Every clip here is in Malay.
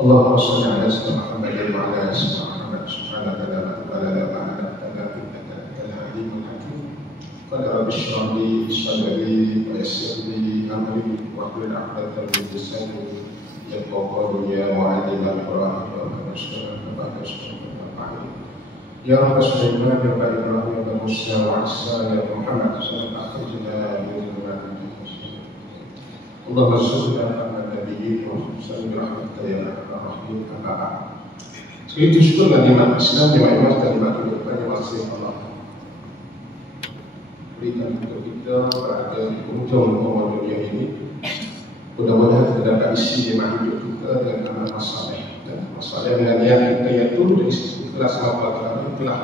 اللهم صل على سيدنا محمد وعلى ال سيدنا محمد سبحانك لا علم لنا ما علمتنا انك انت العليم الحكيم. قال رب اشرح لي صدري ويسر لي امري واحلل عقدة من لساني يفقهوا قولي يا معلم القران وما اشهد يا رب سليمان يا رب ابراهيم يا رب موسى وعيسى يا رب محمد صلى الله عليه وسلم من ظلمات المسلمين. اللهم صل على النبيين وسلم برحمتك يا ارحم الراحمين. اما بعد. Sekali syukur nikmat Islam, nikmat kalimat masih Allah berikan untuk kita berada di ujung dunia ini. Mudah-mudahan kita dapat isi nikmat hidup kita dengan amal masalah dan masalah dengan niat kita yaitu dari sisi ikhlas Allah itulah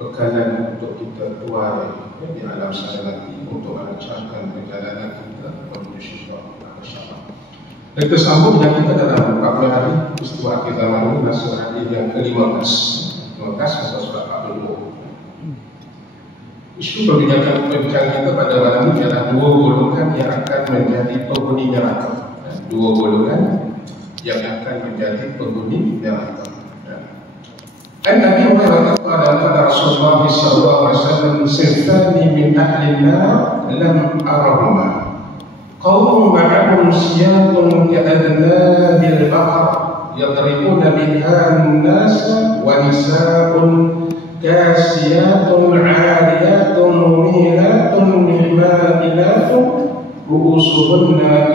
bekalan untuk kita tuai di alam sana nanti untuk melancarkan perjalanan kita menuju syurga. Dan kita sambung yang kita dalam 40 hari peristiwa akhir zaman ini masuk hari yang ke-15 atau surat Al-Baqarah. Isu perbincangan kita pada malam ini adalah dua golongan yang akan menjadi penghuni neraka. Dua golongan yang akan menjadi penghuni neraka. Nabi Muhammad pada Rasulullah SAW "Sifani min ahli nar lam arahuma qawmun ma'ahum siyatun ka'adnabil baqar yadribuna biha an-nasa wa nisa'un kasiyatun 'ariyatun mumilatun mima'ilatun ru'usuhunna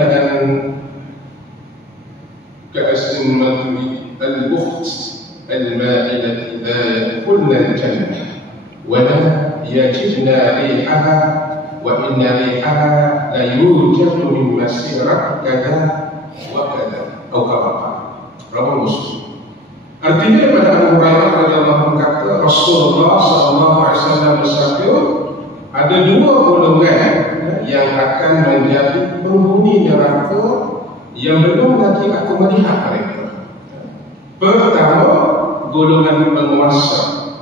ka'asnin al-bukht المائلة لا يدخلن الجنة ولا يجدن ريحها وإن ريحها ليوجد من مسيرة كذا وكذا أو كذا. رواه Muslim. Artinya pada Abu Hurairah radhiyallahu anhu kata Rasulullah SAW bersabda ada dua golongan yang akan menjadi penghuni neraka yang belum lagi aku melihat mereka. Pertama, golongan penguasa.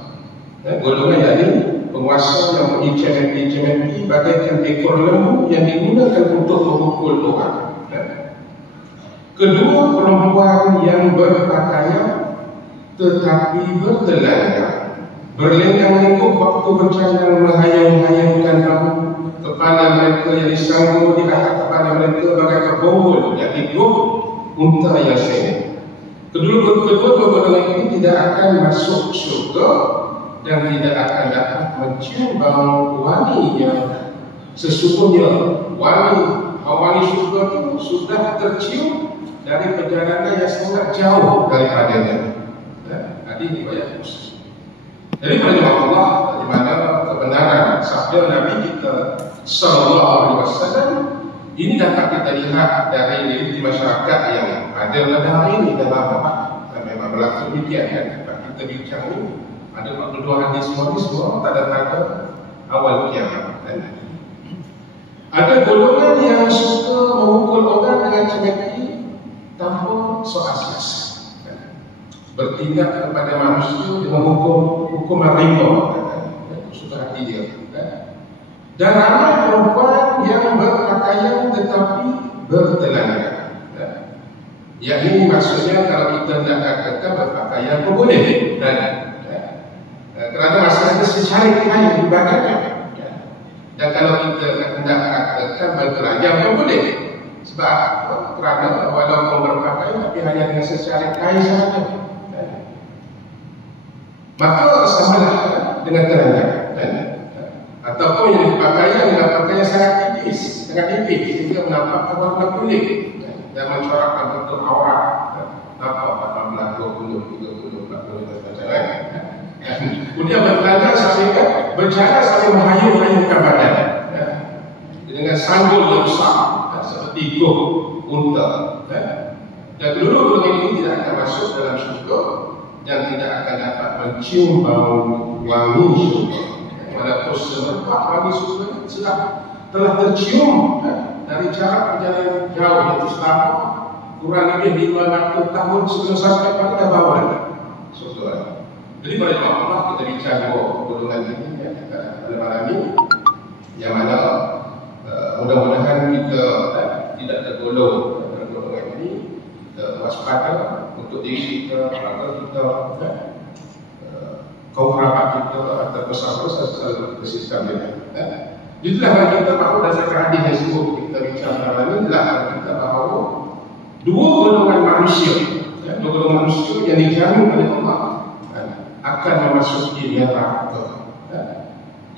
Golongan yakni penguasa yang mengincamenti bagaikan ekor lembu yang digunakan untuk memukul orang. Kedua, perempuan yang berpakaian tetapi bertelanjang, berlengang-lenggok waktu berjalan menghayang-hayangkan kamu. Kepala mereka yang disanggung di atas kepala mereka bagaikan bonggol yang hidup unta yang sengit. Kedua golongan ini tidak akan masuk syurga dan tidak akan dapat mencium bau wangi yang sesungguhnya wangi syurga itu sudah tercium dari perjalanan yang sangat jauh daripadanya. Hadis riwayat Muslim. Jadi pada Allah di mana kebenaran sabda Nabi kita sallallahu alaihi wasallam ini dapat kita lihat dari realiti masyarakat yang ada pada hari ini dalam memang berlaku demikian kan. Kita bincang ini ada 42 hadis semua tanda-tanda awal kiamat. Ada golongan yang suka memukul orang dengan cemeti tanpa soal siasat, bertindak kepada manusia dengan hukuman riba, suka hati dia. Dan ramai perempuan yang berpakaian tetapi bertelanjang. Yang ini maksudnya kalau kita nak katakan berpakaian pun boleh. Kerana masalahnya secara kain di badannya. Dan kalau kita nak katakan bertelanjang pun boleh. Sebab kerana walaupun berpakaian tapi hanya dengan secara kain sahaja. Maka samalah dengan telanjang. Ataupun yang dipakaian dengan pakaian sangat tipis, sehingga menampakkan warna kulit dan mencorakkan bentuk aurat. Nampak 18, 20, 30, 40 dan sebagainya. Kemudian bertelanjang sampai berjalan sampai menghayung-hayungkan badan dengan sanggul yang besar seperti gok unta. Dan kedua golongan ini tidak akan masuk dalam syurga dan tidak akan dapat mencium bau wangi syurga. Walaupun semerbak wangi syurga telah tercium dari jarak perjalanan jauh, yaitu selama kurang lebih 500 tahun sebelum sampai pada bawah syurga. Jadi pada Allah kita bicara golongan ini pada malam ini, yang mana mudah-mudahan kita tidak tergolong dalam golongan ini, waspada untuk diri kita, keluarga kita, kaum kerabat kita, atau pesanan-pesanan sistem kita. Itulah bagi kita bahawa dasarkan hadis yang sebut kita bicara ini adalah kita bahawa dua golongan manusia, dua golongan manusia yang dijamin oleh Allah akan memasuki neraka.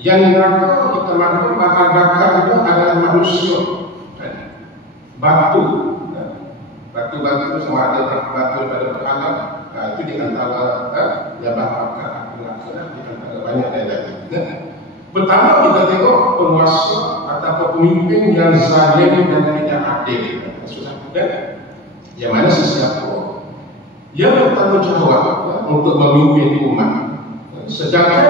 Yang neraka kita maklum bahan bakarnya adalah manusia. Batu, batu-batu sama ada batu pada berhala, itu di antara yang bahan bakar neraka, di antara banyak yang lain. Pertama kita tengok penguasa atau pemimpin yang zalim dan tidak adil. Sudah bukan? Yang mana sesiapa yang bertanggungjawab untuk memimpin umat, sedangkan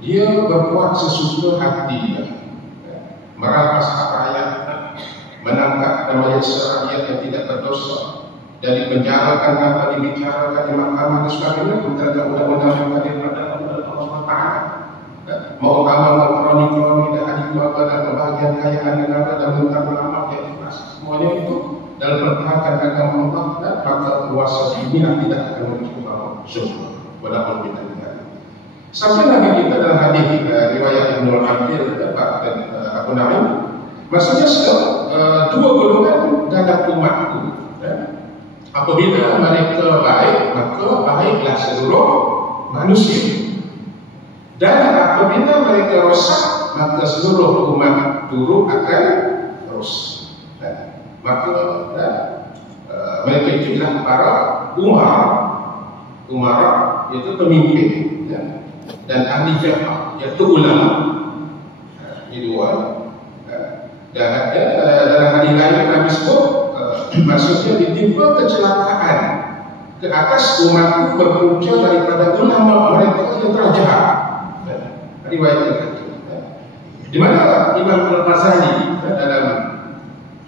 dia berbuat sesuka hati dia, merampas hak rakyat, menangkap dan menyiksa rakyat yang tidak berdosa, dan dipenjarakan tanpa dibicarakan di mahkamah dan sebagainya, tentang undang-undang yang ada pada Allah Taala. Mengamalkan kroni-kroni dan ahli keluarga dan kebahagiaan kekayaan negara dan minta ulama yang ikhlas, semuanya itu dalam pertahankan agama Allah, dan maka kuasa dunia tidak akan menuju surga. Walaupun kita lihat. Sampai lagi kita dalam hadis riwayat Ibnu Al-Athir dan Abu Naim, maksudnya dua golongan dalam umatku. Apabila mereka baik, maka baiklah seluruh manusia. Dan apabila mereka rosak, maka seluruh umat buruk akan rosak. Maka mereka itu adalah para umara, iaitu pemimpin, dan ahli fiqh, iaitu ulama. Ini dua. Dan dalam hadis lain Nabi sebut, maksudnya ditimpa kecelakaan ke atas umatku berpunca daripada ulama mereka yang telah jahat. Riwayat di mana Imam Al-Ghazali dalam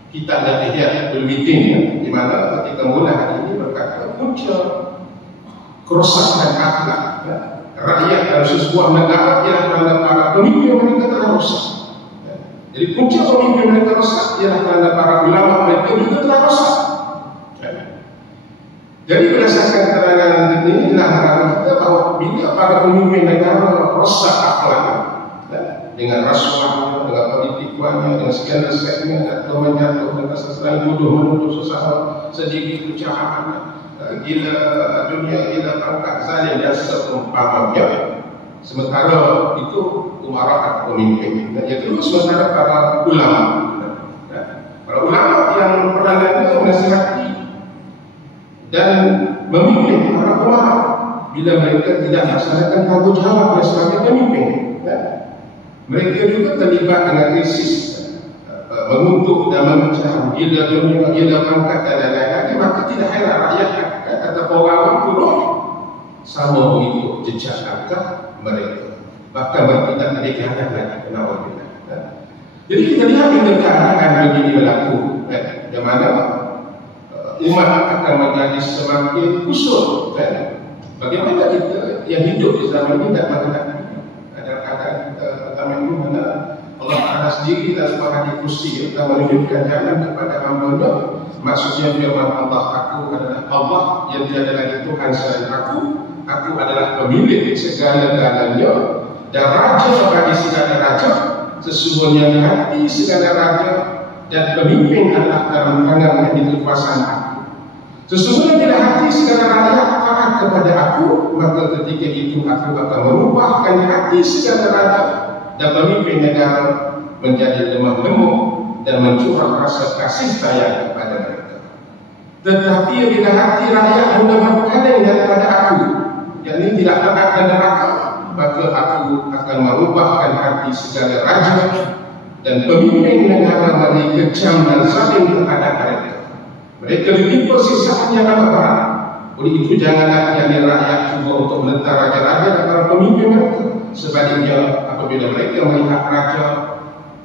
kitab Ihya Ulumuddin, di mana ketika mula hari ini berkata punca kerosakan akhlak rakyat dalam sebuah negara ialah kerana para pemimpin mereka telah rosak. Jadi punca pemimpin mereka rosak ialah kerana para ulama mereka juga telah rosak. Jadi berdasarkan keterangan ini adalah kita bahawa bila para pemimpin negara rosak akhlak dengan rasuah, dengan politikuannya, dengan sekian aspeknya, atau menjatuhkan kesesaran, bodoh menuduh sesama, sedikit kejahatan, gila dunia, gila pangkat, zalim dan seumpamanya. Sementara itu umara atau pemimpin. Yang kedua sementara para ulama. Para ulama yang peranannya menasihati dan memimpin para umara bila mereka tidak melaksanakan tanggungjawab sebagai pemimpin. Mereka juga terlibat dengan krisis mengutuk dan memecah gila dunia, gila pangkat dan lain-lain. Maka tidak heran rakyat atau orang turun sama mengikut jejak langkah mereka, bahkan bertindak lebih kehadiran lagi. Jadi kita lihat dengan keadaan begini berlaku, yang mana umat akan menjadi semakin kusut. Bagaimana kita yang hidup di zaman ini tidak menghadapi kadang-kadang kita pertama ini mana Allah Ta'ala sendiri dalam sebuah hadis kursi telah menunjukkan jalan kepada hamba-Nya. Maksudnya firman Allah, aku adalah Allah yang tidak ada lagi Tuhan selain aku adalah pemilik segala-galanya dan raja bagi segala raja. Sesungguhnya di hati segala raja dan pemimpin adalah dalam tangan yang kekuasaan aku. Sesungguhnya bila hati segala rakyat taat kepada aku, maka ketika itu aku akan merubahkan hati segala raja dan pemimpin negara menjadi lemah lembut dan mencurah rasa kasih sayang kepada mereka. Tetapi bila hati rakyat hendak berpaling daripada aku, yakni tidak taat dan neraka, maka aku akan merubahkan hati segala raja dan pemimpin negara menjadi kejam dan zalim kepada mereka. Mereka ditimpa siksaan yang amat berat. Oleh itu janganlah yang rakyat cuba untuk menentang raja-raja dan para pemimpin mereka. Sebaliknya apabila mereka melihat raja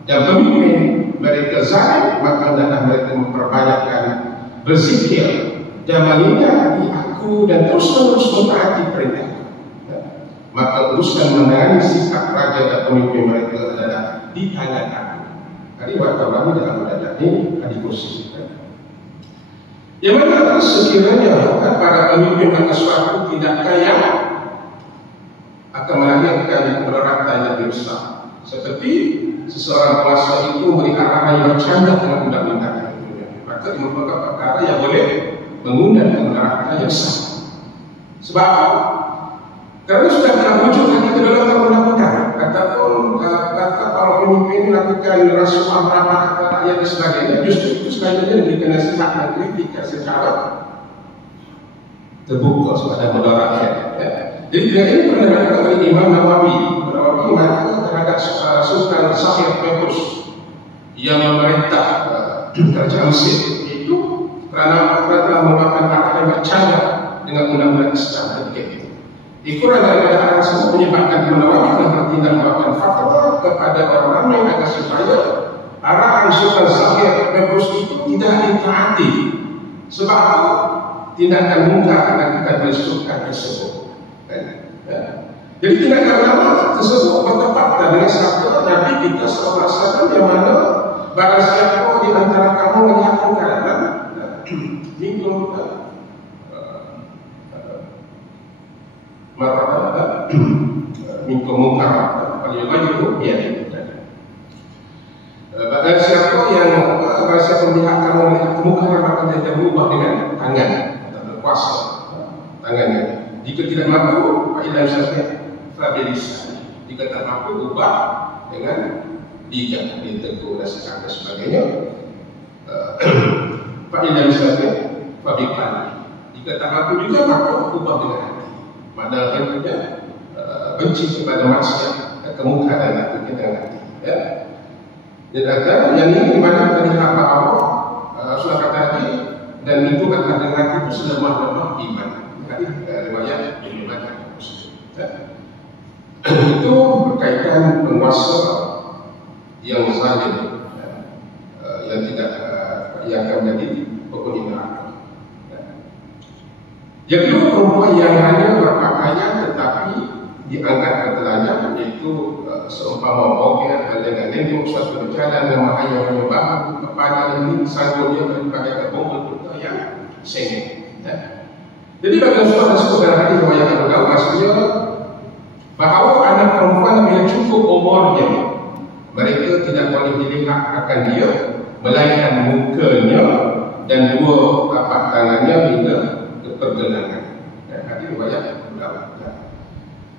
dan pemimpin mereka zalim, maka hendaklah mereka memperbanyakkan berzikir dan mengingati aku dan terus-menerus mentaati perintah. Maka urusan menangani sikap raja dan pemimpin mereka adalah di tangan aku. Hari waktu kami dalam hadis ini hadis kursi. Yang mana sekiranya para pemimpin atas suatu tindakan yang akan melahirkan keberatan yang lebih besar, seperti seseorang penguasa itu memberi arahan yang bercanggah dengan undang-undang, maka ini merupakan perkara yang boleh mengundang keberatan yang besar. Sebab kerana sudah telah wujud lagi ke dalam undang-undang, ataupun kata para pemimpin melakukan rasuah ramah kepada rakyat dan sebagainya, justru itu sekali diberikan nasihat dan kritik secara terbuka kepada mudaratnya. Jadi dengan ini pernah dikatakan oleh Imam Nawawi mengatakan terhadap Sultan Sahir Petrus yang memerintah kerajaan Mesir itu kerana telah merupakan perkara yang bercanggah dengan undang-undang Islam ketika. Ikuran daripada hal tersebut menyebabkan Imam Nawawi telah bertindak melakukan fatwa kepada orang ramai agar supaya arahan Sultan Sahir Petrus itu tidak ditaati, sebab tindakan mungkar dilakukan oleh sultan tersebut. Jadi tindakan ulama tersebut bertepatan dengan sabda Nabi kita SAW yang mana barang siapa di antara kamu melihat keadaan minum minum mungkar paling baik itu biar. Barang siapa yang melihat kamu melihat mungkar maka dia berubah dengan tangan atau berkuasa tangannya. Jika tidak mampu, fa'ilah syafiyah fabilisan. Jika tak mampu, ubah dengan lidah, ditegur dan sebagainya. Fa'ilah syafiyah fabiqan. Jika tak mampu juga, maka ubah dengan hati. Padahal tentunya benci kepada maksiat, kemungkaran lakukan dengan hati. Ya. Dan agar yang ini dimana terlihat bahawa sudah kata tadi, dan itu kata dengan hati itu sudah lemah iman. Riwayat diriwayatkan itu berkaitan penguasa yang zalim, yang tidak yang akan menjadi penghuni neraka. Yang kedua, perempuan yang hanya berpakaian tetapi diangkat ke telanya, iaitu seumpama orang dengan lembut suatu berjalan dengan mahaya menyebab kepada ini sanggulnya daripada kebongkar yang sengit. Jadi bagi Rasulullah disebut dalam hadis riwayat Abu Dawud maksudnya bahawa anak perempuan bila cukup umurnya mereka tidak boleh dilihat akan dia melainkan mukanya dan dua tapak tangannya bila pergelangan. Hadis riwayat Abu Dawud.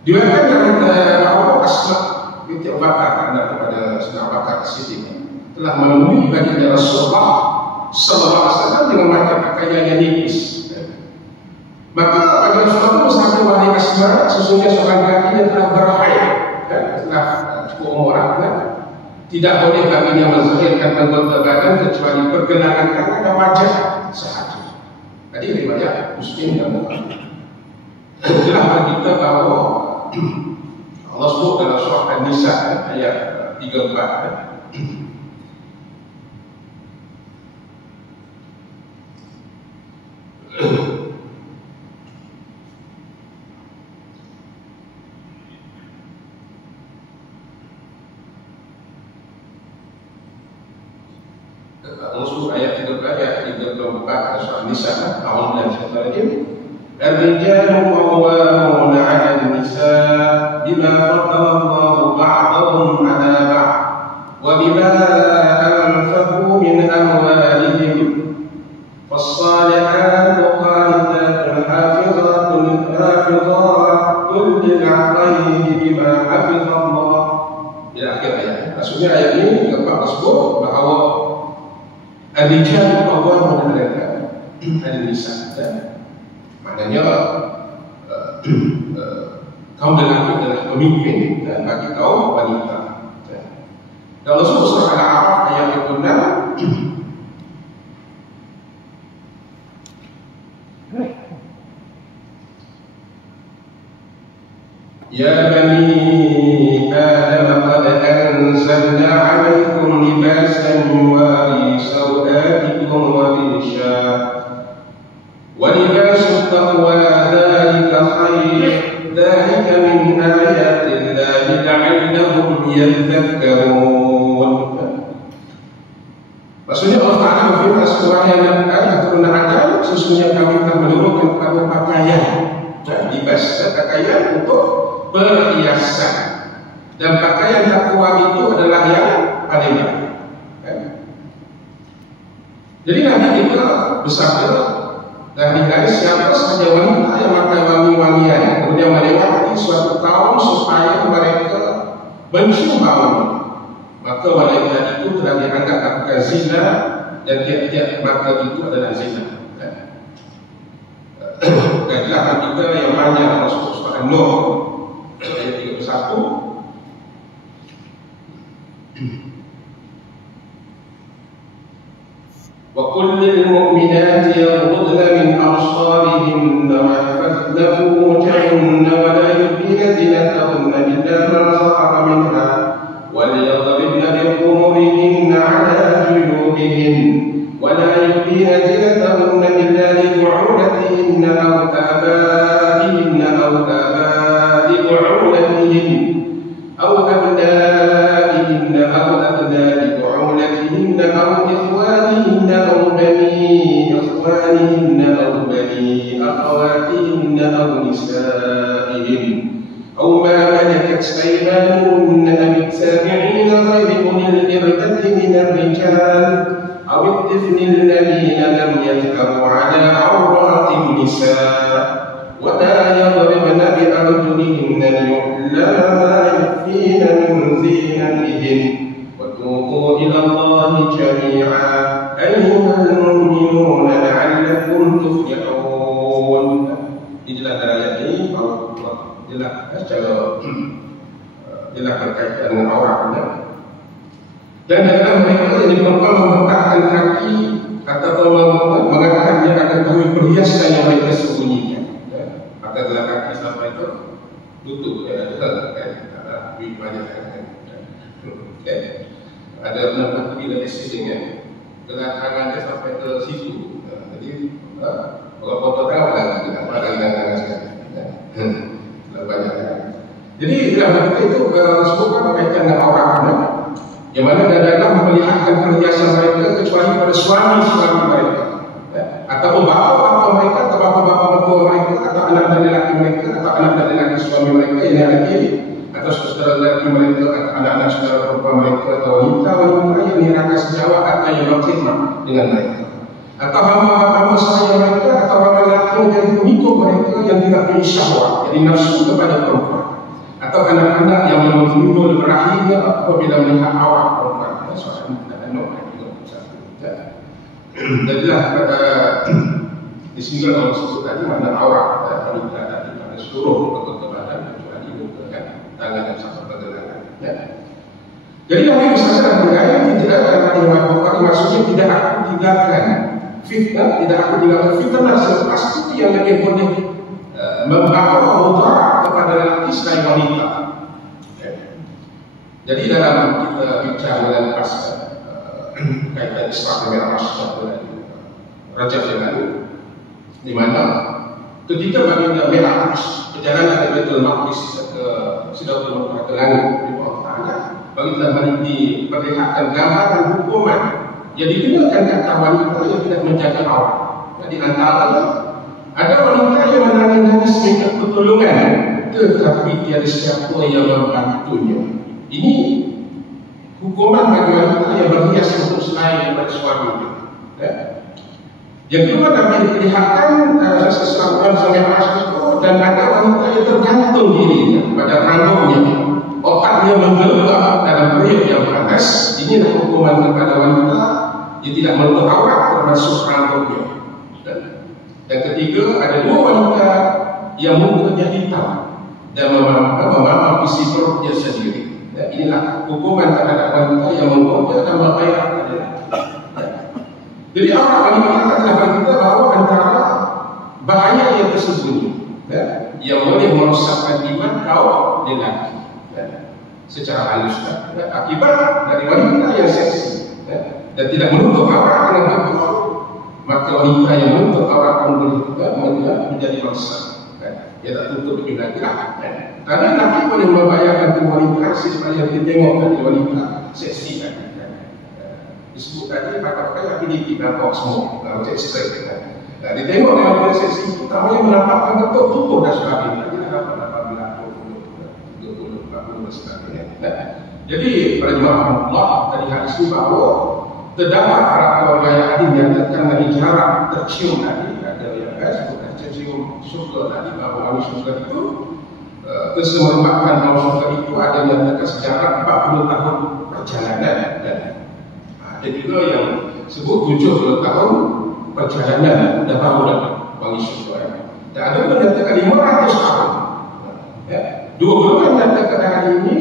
Diriwayatkan bahawa Asma binti Abu Bakar anak kepada Sayyidina Abu Bakar Siddiq telah menemui baginda Rasulullah sallallahu alaihi wasallam dengan macam pakaian yang nipis. Maka bagi Rasulullah bersabda, wahai Asma, sesungguhnya seorang lelaki yang telah berhaid telah cukup umur tidak boleh baginya menzahirkan anggota badan kecuali pergelangan tangan dan wajah sahaja. Tadi riwayat Muslim dan Bukhari. Itulah bagi kita bahawa Allah sebut dalam surah An-Nisa ayat 34. Musuh ayat 34 surah An-Nisa A'udzu billahi Ar-rijalu qawwamuna 'ala an-nisaa bima faddala Allahu ba'dahum 'ala ba'd wa bima anfaqu min amwalihim was-salihatu qanitatun hafizatun lil-'ghaibi bima hafiza Allah. Ila akhir ayat. Maksudnya ayat ini tempat tersebut bahawa Al-Rijal qawwamuna 'ala an-nisaa. Maknanya kaum lelaki adalah pemimpin dan bagi kaum wanita. Dan Allah sebut surah Al-A'raf ayat 26. Ya bani Adam qad anzalna 'alaykum libasan yuwari sawatikum wa risha wa libasu taqwa dhalika khair dhalika min ayati Allahi la'allahum yadhakkarun. Maksudnya Allah Ta'ala berfirman, wahai anak keturunan Adam, sesungguhnya kami telah menurunkan kepada pakaian, libas, pakaian untuk perhiasan, dan pakaian takwa itu adalah yang paling baik. Jadi Nabi kita bersabda, dari siapa sahaja wanita yang memakai wangi-wangian kemudian melewati suatu kaum supaya mereka mencium bau, maka wanita itu telah dianggap melakukan zina, dan tiap-tiap mata itu adalah zina. Dan inilah kita yang banyak masuk surah An-Nur ayat 31. وَقُلْ لِلْمُؤْمِنَاتِ يَغْضُضْنَ مِنْ أَبْصَارِهِنَّ وَيَحْفَظْنَ فُرُوجَهُنَّ وَلَا يُبْدِينَ زِينَتَهُنَّ إِلَّا مَا ظَهَرَ مِنْهَا وَلْيَضْرِبْنَ بِخُمُرِهِنَّ عَلَى جُيُوبِهِنَّ وَلَا يُبْدِينَ زِينَتَهُنَّ إِلَّا لِبُعُولَتِهِنَّ أَوْ آبَائِهِنَّ أَوْ آبَاءِ بُعُولَتِهِنَّ أَوْ أَبْنَائِهِنَّ أَوْ أَبْنَاءِ بُعُولَتِهِنَّ أَوْ إِخْوَانِهِنَّ أَوْ بَنِي إِخْوَانِهِنَّ أَوْ بَنِي أَخَوَاتِهِنَّ أَوْ نِسَائِهِنَّ أَوْ مَا مَلَكَتْ أَيْمَانُهُنَّ أَوِ التَّابِعِينَ غَيْرِ أُولِي الْإِرْبَةِ مِنَ الرِّجَالِ أَوِ الطِّفْلِ الَّذِينَ لَمْ يَظْهَرُوا عَلَى عَوْرَاتِ النِّسَاءِ وَلَا يَضْرِبْنَ بِأَرْجُلِهِنَّ لِيُعْلَمَ مَا يُخْفِينَ مِنْ زِينَتِهِنَّ وَتُوبُوا إِلَى اللَّهِ جَمِيعًا أَيُّهَا الْمُؤْمِنُونَ لَعَلَّكُمْ تُفْلِحُونَ. Inilah ayat ini jelas secara jelas berkaitan dengan auratnya. Dan dalam mereka yang diperlukan membentangkan kaki ataupun mengatakan dia akan tahu perhiasan yang mereka sembunyikan. Maka dalam kaki sampai itu tutup, ada banyak ada pendapat bila di sini ya, dalam tangannya sampai ke situ. Jadi kalau foto tahu lah kita tangan sekali. Banyak. Jadi dalam itu sebutkan berkaitan dengan auratnya, yang mana kadang-kadang memperlihatkan perhiasan mereka kecuali pada suami-suami mereka, atau bapa-bapa mereka, atau bapa-bapa mertua mereka, atau anak dan lelaki mereka, atau anak dan lelaki suami mereka yang lelaki, atau saudara lelaki mereka, atau anak-anak saudara perempuan mereka, atau wanita-wanita yang dirangka sejawat atau yang berkhidmat dengan mereka, atau hamba-hamba sahaya mereka, atau hamba lelaki yang jadi pengikut mereka yang tidak punya syahwat, jadi nafsu kepada perempuan, atau anak-anak yang menundul berakhirnya apabila melihat awak perempuan. Jadilah di sini kalau sebut tadi mana awak wanita tadi pada seluruh kebadan kecuali muka dan tangan dan sampai pergelangan. Jadi Nabi bersabda bergaya tidak ada maksudnya tidak aku tinggalkan fitnah, tidak aku tinggalkan fitnah selepas itu yang lebih boleh membawa mudarat kepada lelaki selain wanita. Jadi dalam kita bicara dalam pasal kaitan Isra Mi'raj Rajab yang lalu, di mana ketika baginda Mi'raj perjalanan dari Baitul Maqdis ke Sidratul Muntaha ke langit di bawah tanah, baginda diperlihatkan gambaran hukuman yang dikenakan kata wanita yang tidak menjaga aurat. Jadi antaranya ada wanita yang menangis minta pertolongan, tetapi tiada siapa yang membantunya. Ini hukuman bagi wanita yang berhias untuk selain daripada suaminya. Yang kedua, Nabi diperlihatkan sesuatu sampai itu, dan ada wanita yang tergantung dirinya pada rambutnya, otaknya menggelam dalam periuk yang panas. Inilah hukuman kepada wanita yang tidak menutup aurat termasuk rambutnya. Dan ketiga, ada dua wanita yang mukanya hitam dan memamam isi perutnya sendiri. Dan inilah hukuman terhadap wanita yang menggoda dan membayar. Jadi aurat wanita adalah wanita bahawa antara bahaya yang tersembunyi yang boleh merosakkan iman kaum lelaki secara halus akibat dari wanita yang seksi dan tidak menutup aurat dengan betul, maka wanita yang menutup aurat menjadi bangsa. Dia tak tutup lebih lagi lah. Karena lelaki boleh membayarkan wanita supaya dia tengok tadi wanita seksi tadi. Disebut tadi pakai ini kita talk semua, kalau cek straight. Nah, ditengok dengan persepsi itu, namanya menampakkan betul tutup dan sebagainya. Kita dapat 18, 20, 30, 40 dan sebagainya. Nah, jadi pada Allah tadi hadis ini bahawa terdapat para ulama yang hadis yang menyatakan dari jarak tercium tadi, ada yang sebutkan tercium surga tadi, bahawa manusia surga itu kesemerbakkan manusia surga itu ada yang menyatakan sejarah 40 tahun perjalanan. Ada juga yang sebut 70 tahun perjalanan dah baru dapat bagi surga. Dan ada yang menyatakan 500 tahun. Ya. Dua golongan menyatakan hari ini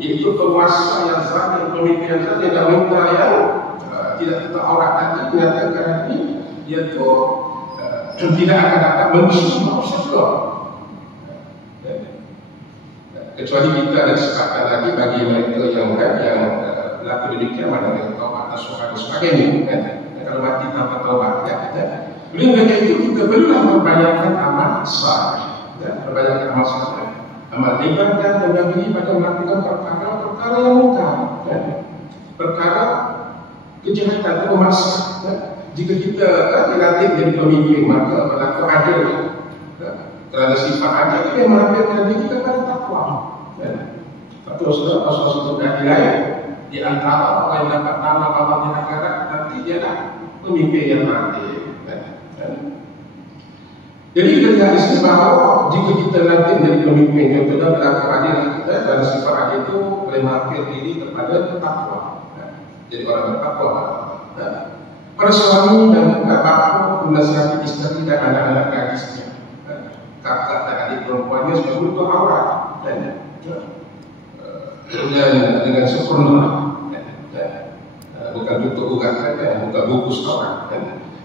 iaitu penguasa yang zalim, pemimpin yang zalim dan wanita yang tidak tetap aurat tadi menyatakan hari ini iaitu tidak akan dapat menyusul surga. Kecuali kita ada kesempatan lagi bagi mereka yang berlaku demikian, mana mereka taubat dan sebagainya. Kalau mati tanpa taubat, oleh kerana itu kita perlulah membayangkan amal saleh, membayangkan amal saleh, amal ibadah dan diri pada melakukan perkara yang mudah, perkara kejahatan atau masalah. Jika kita dilatih jadi pemimpin, maka berlaku adil. Kerana sifat adil kita menghampirkan diri kita pada takwa. Betul saudara, Rasulullah SAW lain di antara orang yang dapat nama Allah di akhirat nanti dia adalah pemimpin yang adil. Jadi kita lihat di sini bahawa jika kita nanti menjadi pemimpin yang benar berlaku adil kita dan sifat adil itu boleh menghampir diri kepada takwa. Jadi orang bertakwa. Para suami dan bapa menasihati istri dan anak-anak gadisnya, kakak dan adik perempuannya supaya menutup aurat dan dengan sempurna, bukan tutup ugat saja, bukan bungkus aurat.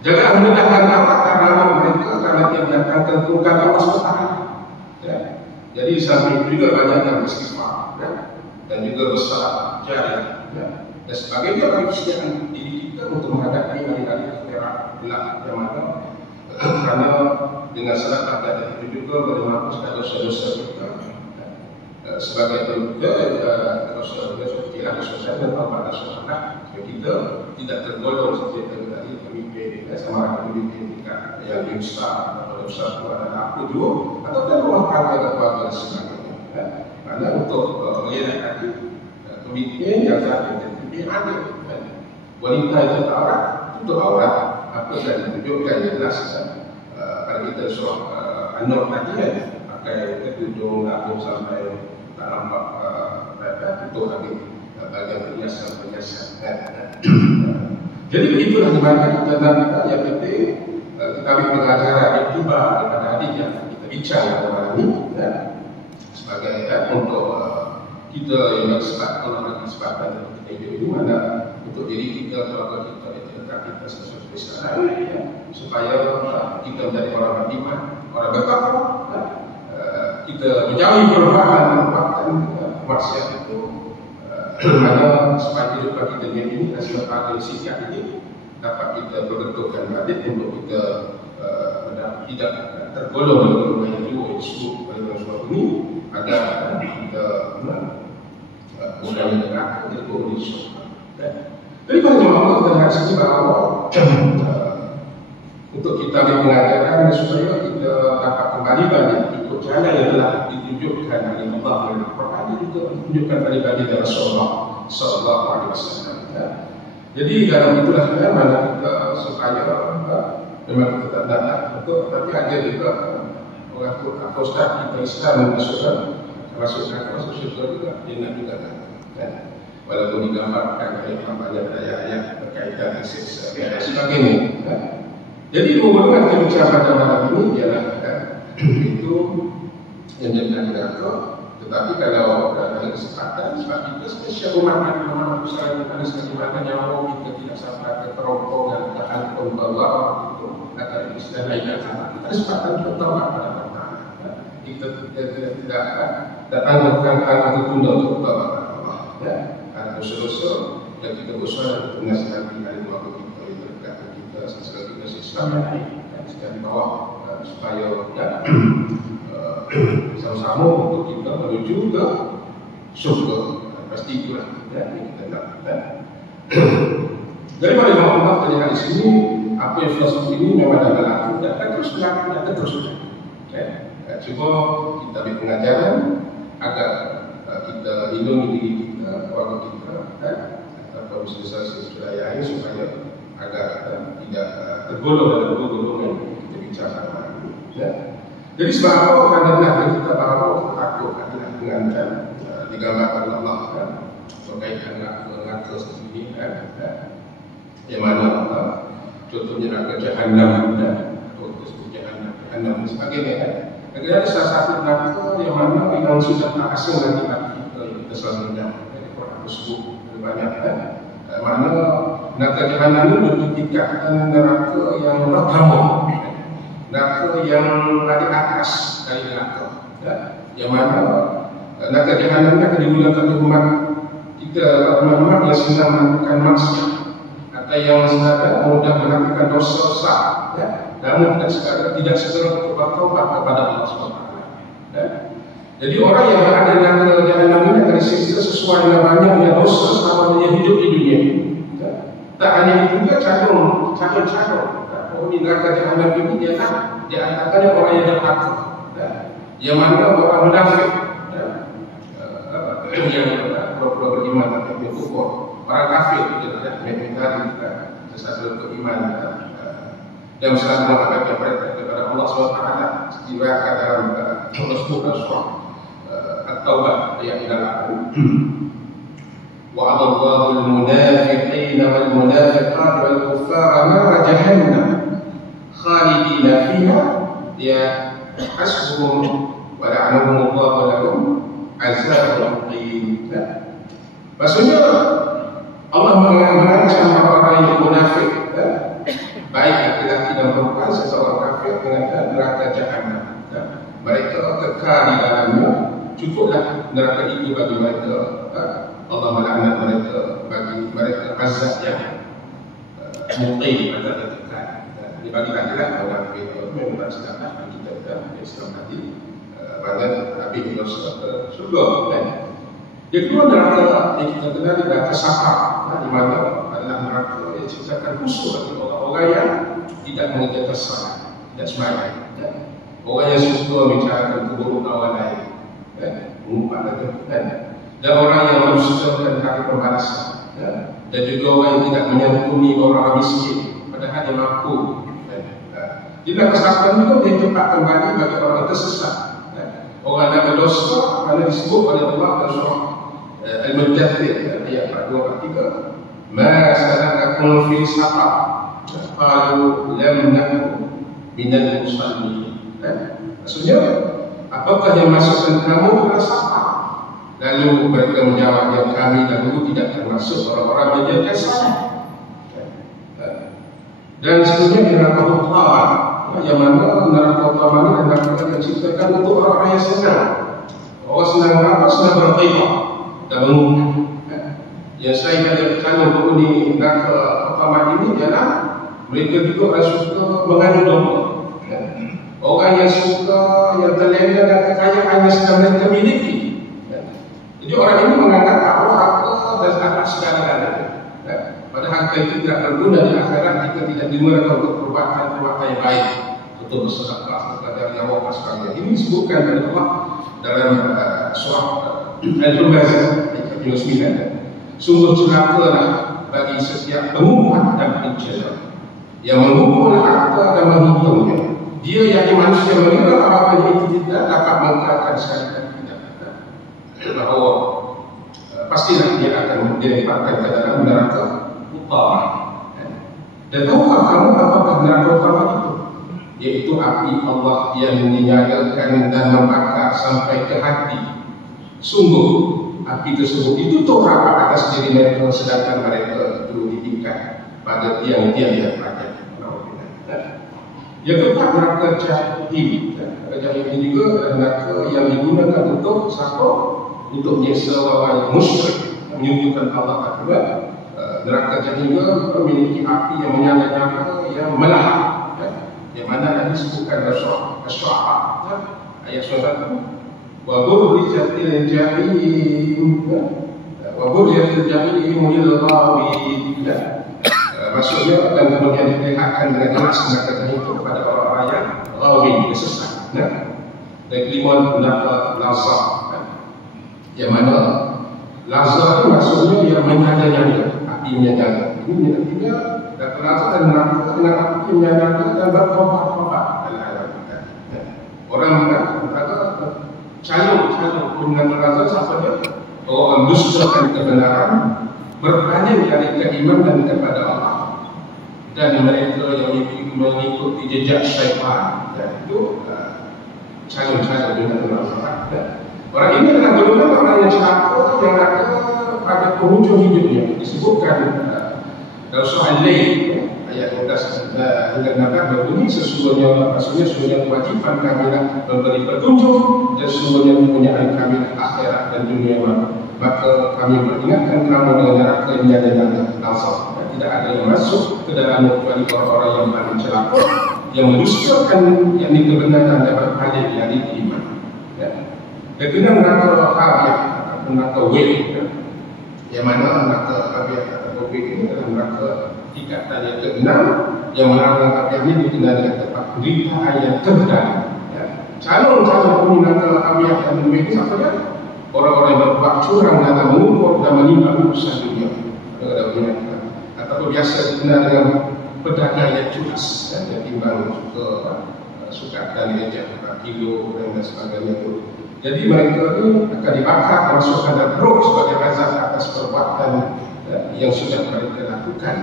Jangan memudahkan aurat karena mereka karena dia mendatangkan kerugian Allah SWT. Jadi di samping itu juga banyak yang beristighfar dan juga besar jari dan sebagainya bagi kesediaan diri kita untuk menghadapi hari-hari akhirat kelak yang mana kerana dengan salat pada itu juga boleh menghapuskan dosa-dosa kita sebagai juga dosa-dosa seperti dosa dan taubat dosa kita tidak tergolong seperti tadi pemimpin sama pemimpin kita yang lebih besar atau besar itu adalah aku juga atau dan rumah tangga dan keluarga dan sebagainya. Karena untuk mengelakkan pemimpin yang tadi yang adil, wanita yang tak aurat tutup aurat apa yang ditunjukkan jelas pada kita surah An-Nur tadi pakai tudung lagu sampai tak nampak tutup lagi bagian perhiasan. Jadi begitulah dimana kita dan kita yang penting kita ambil pelajaran yang tiba daripada hadis yang kita bincang pada ini sebagai untuk kita yang bersebab kalau bagi kesempatan kita hidup ini mana untuk diri kita, keluarga kita, dekat kita sesuatu sekarang supaya kita menjadi orang beriman, orang bertakwa, kita menjauhi perbuatan maksiat itu, mana supaya hidup kita ini hasil pada sikap ini dapat kita berbentukkan balik untuk kita tidak tergolong dalam golongan yang dua disebut oleh Rasulullah ini agar kita bukan neraka jadi golongan surga. Jadi pada jemaah kita lihat sini bahawa untuk kita mengajarkan supaya kita dapat kembali balik ikut jalan yang telah ditunjukkan oleh Allah dan Al-Quran juga ditunjukkan balik dari Rasulullah SAW. Jadi dalam itulah mana kita supaya memang kita tak untuk tapi ada juga orang tu ustaz kita Islam masukkan surga juga dia nak juga walaupun digambarkan oleh banyak ayat-ayat berkaitan dengan siksa dan sebagainya. Jadi hubungan kita bicara pada malam ini ialah itu yang jadi neraka. Tetapi kalau ada kesempatan sebab kita spesial umat Muhammad SAW ada sekali mana nyawa kita tidak sampai ke kerongkongan ke alkohol bawah itu akan istilah lain kita ada kesempatan untuk tahu apa kita tidak datang bukan akan tunda untuk bawa Allah ada dosa-dosa dan kita berusaha untuk menasihati dari keluarga kita yang terdekat kita sesuatu kita Islam dan sekali bawah supaya sama-sama untuk kita menuju ke surga. Pasti itulah yang kita nak. Jadi pada Allah tadi hadis ini apa yang filosofi ini memang dah berlaku Cuba kita ambil pengajaran agar kita lindungi diri kita, keluarga kita, atau usaha-usaha yang lain supaya agar tidak tergolong dalam golongan yang kita bicarakan. Jadi sebab apa kerana kita bahawa takut adalah dengan digambarkan Allah berkaitan neraka seperti ini, yang mana contohnya neraka Jahannam atau disebut Jahannam dan sebagainya. Jadi ada salah satu neraka yang mana yang sudah tak asing lagi kita selalu dengar dari Quran tersebut banyak mana neraka Jahannam itu bertingkatkan neraka yang pertama, neraka yang ada atas dari neraka, yang mana neraka Jahannam akan digunakan untuk umat kita, umat-umat yang sedang melakukan maksiat atau yang sedang mudah melakukan dosa besar, namun tidak segera bertaubat kepada Allah SWT. Jadi orang yang berada di neraka Jahannam ini akan disiksa sesuai dengan banyaknya dosa selama dia hidup di dunia. Tak hanya itu juga calon. Orang di neraka Jahannam ini dia antaranya orang yang bertakwa, yang mana orang munafik, yang beriman tapi kufur, orang kafir tidak sesat beriman dan selalu mengabaikan perintah kepada Allah SWT. Diriwayatkan dalam surah At-Taubah ayat 8. وعد الله المنافقين والمنافقات والكفار نار جهنم خالدين فيها حسبهم ولعنهم الله ولهم عذاب مقيم. Maksudnya Allah mengancam orang-orang yang munafik, baik laki-laki dan perempuan serta orang kafir dengan neraka Jahannam. Mereka kekal di dalamnya. Cukuplah neraka itu bagi mereka. Allah melaknat mereka, bagi mereka azab yang muqim atau kekal. Dibagi laki-laki orang kafir memang sedang kita Islam tadi pada Nabi Muhammad surga. Yang kedua neraka yang kita kenal adalah Saqar, di mana adalah neraka yang diciptakan khusus bagi orang-orang yang tidak mengerjakan salat, tidak sembahyang, orang yang suka membicarakan keburukan orang lain, mengumpat dan orang yang mendustakan hari pembalasan, dan juga orang yang tidak menyantuni orang miskin padahal dia mampu. Di neraka Saqar itu dia tempat kembali bagi orang tersesat, orang yang berdosa, kerana disebut oleh Allah dalam surah Al-Muddathir ayat 2-3, ma salakakum fi saqar qalu lam naku minal musallin. Maksudnya, apakah yang masukkan kamu ke Saqar? Lalu mereka menjawab, yang kami dahulu tidak termasuk orang-orang menjaga salat. Dan sebenarnya di neraka utama, yang mana neraka utama ini neraka yang diciptakan untuk orang-orang yang senang. Orang senang apa? Senang berqibah dan mengumpat. Yang saya ada calon penghuni neraka utama ini ialah mereka juga suka mengadu domba. Orang yang suka, yang terlena dan kekayaan yang sedang mereka miliki. Jadi orang ini menganggap harta dan atas segala-galanya. Padahal harta itu tidak berguna di akhirat jika tidak digunakan untuk perbuatan yang baik, untuk bersedekah kepada nyawa pasrahnya. Ini disebutkan oleh Allah dalam surah Al-Humazah ayat 9. Sungguh celakalah bagi setiap pengumpat dan pencela yang mengumpul harta dan menghitungnya. Dia yang manusia mengira apabila itu tidak dapat mengatakan sekali bahawa pastilah dia akan dilemparkan ke dalam neraka utama. Dan tahukah kamu apakah neraka utama itu? Yaitu api Allah yang menyalakan dan membakar sampai ke hati. Sungguh api tersebut itu rapat atas diri mereka, sedangkan mereka dulu ditingkat pada tiang-tiang yang banyak. Yang keempat, neraka Jahim. Jahim ini juga neraka yang digunakan untuk siapa? Untuk menyiksa orang yang musyrik, menyunjukkan Allah Akbar. Neraka Jahim juga memiliki api yang menyala-nyala, yang melahap, yang mana disebutkan dalam surah Asy-Syu'ara ayat 1. Wa burrijatil jahim lil ghawin. Maksudnya dan kemudian diperlihatkan dengan jelas neraka Jahim itu kepada orang-orang yang ghawin, sesat. Dan kelima neraka lazah, yang mana lazah itu maksudnya dia menyala-nyala, api menyala. Ini artinya neraka lazah dan neraka api menyala dan bertobat-tobat dalam alam kita. Orang berkata calon dengan lazah siapa dia? Orang mendustakan kebenaran, berpaling dari keimanan kepada Allah, dan mereka yang mengikuti jejak syaitan. Dan itu calon-calon dengan Allah. Orang ini adalah golongan orang yang celaka yang ada pada penghujung hidupnya. Disebutkan dalam surah Al-Lail ayat 12 hingga 16 berbunyi, sesungguhnya kewajiban kami memberi petunjuk dan sesungguhnya kepunyaan kami akhirat dan dunia, maka kami beringatkan kamu dengan neraka yang menyala-nyala lazah. Tidak ada yang masuk ke dalam kecuali orang-orang yang paling celaka, yang mendustakan yang kebenaran dan berpaling dari iman. Dan kemudian neraka Habiyah atau neraka Wil, yang mana neraka Habiyah atau Wil ini adalah neraka tingkatan yang ke-6, yang mana neraka Habiyah ini dikenal dengan tempat penderitaan yang terdalam. Calon-calon penghuni neraka Habiyah dan Wil ini siapa dia? Orang-orang yang berbuat curang dalam mengukur dan menimba urusan dunia, atau biasa dikenal dengan pedagang yang culas dan yang timbang suka dan ejak kilo dan sebagainya itu. Jadi mereka ini akan dibakar, masukkan dalam roh sebagai azab atas perbuatan yang sudah mereka lakukan.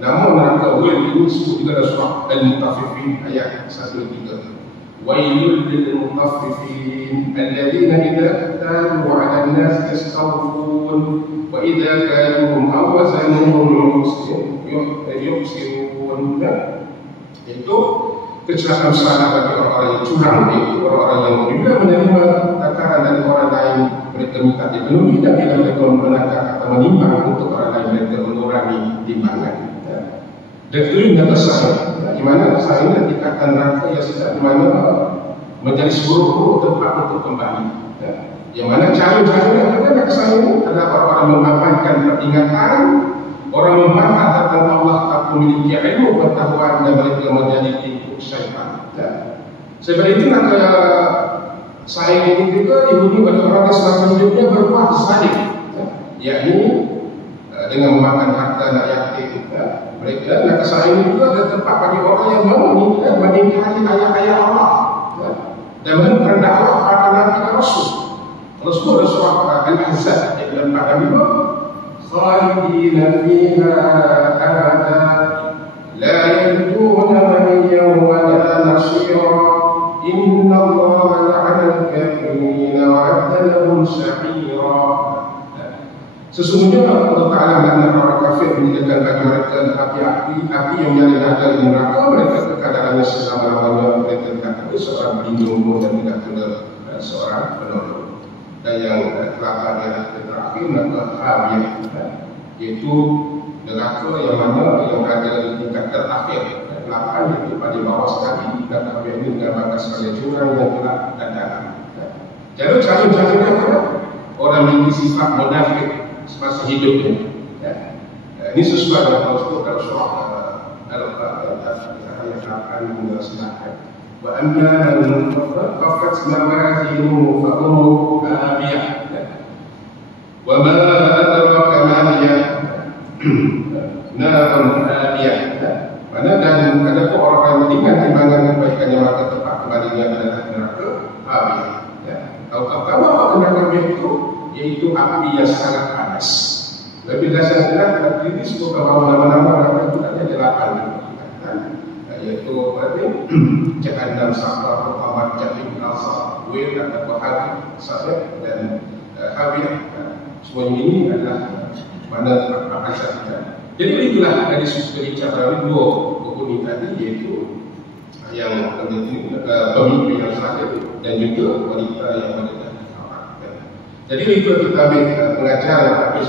Namun neraka Wil ini disebut juga dalam surah Al-Mutaffifin ayat 1-3. Wailul lil mutaffifin alladzina idza iktalu 'alan nas yastawfun wa idza kaluhum aw wazanuhum yukhsirun. Itu kecelakaan besar bagi orang-orang yang curang, yaitu orang-orang yang bila menerima takaran dari orang lain mereka minta dipenuhi, dan bila mereka menakar atau menimbang untuk orang lain mereka mengurangi timbangan. Dan itu yang tersahih, di mana tersahih ini tingkatan neraka yang sedang di mana menjadi seburuk-buruk tempat untuk kembali. Yang mana cara-cara yang ada tersahih ini adalah orang-orang memanfaatkan peringatan, orang membantah tentang Allah tak memiliki ilmu pengetahuan dan mereka menjadi ikut syaitan. Sebab itu maka saya ini juga dihuni oleh orang yang selama hidupnya berbuat zalim, yakni dengan memakan harta anak yatim. Mereka nak saya ini juga ada tempat bagi orang yang mengingkari ayat-ayat Allah dan menemukan dakwah para nabi dan rasul. Kalau sebut dalam surah Al-Ahzab ayat 45, khalidina fiha abada la yarjuna waliyyan wa la nasira inna Allaha la'ana al-kafirin wa 'adda lahum sa'ira. Sesungguhnya Allah Ta'ala melaknat orang kafir, menjadikan bagi mereka api yang menyala dari neraka, mereka kekadarannya selama-lamanya. Mereka dikatakan seorang pelindung dan tidak kena seorang penolong. Dan yang terakhir neraka Habiyah, yaitu neraka yang mana yang ada di tingkat terakhir, 8, yaitu paling bawah sekali. Dan Habiyah ini digambarkan sebagai jurang yang gelap dan dalam. Jadi cara-caranya apa? Orang memiliki sifat munafik semasa hidupnya. Ini sesuai dengan Rasul dalam surah Al-Qur'an ayat 8 hingga 9. Wa amma man khaffat mawazinuhu fa ummuhu hawiyah. Wa ma adraka ma hiya narun hawiyah. Mana dan ada orang yang ringan timbangan kebaikannya, maka tempat kembalinya adalah neraka hawiyah. Tahu apa neraka itu? Yaitu api yang sangat panas. Lebih dasar adalah ini semua nama-nama neraka itu ada 8, yaitu Jahannam, Saqar, Qamar, Jahim, Al-Saq, Wil, Al-Qahar, Sa'ir dan Habiyah. Semuanya ini adalah mana tempat azab. Jadi itulah dari segi cara dua buku tadi, yaitu yang pemimpin yang sakit dan juga wanita yang ada. Jadi itu kita ambil pengajaran habis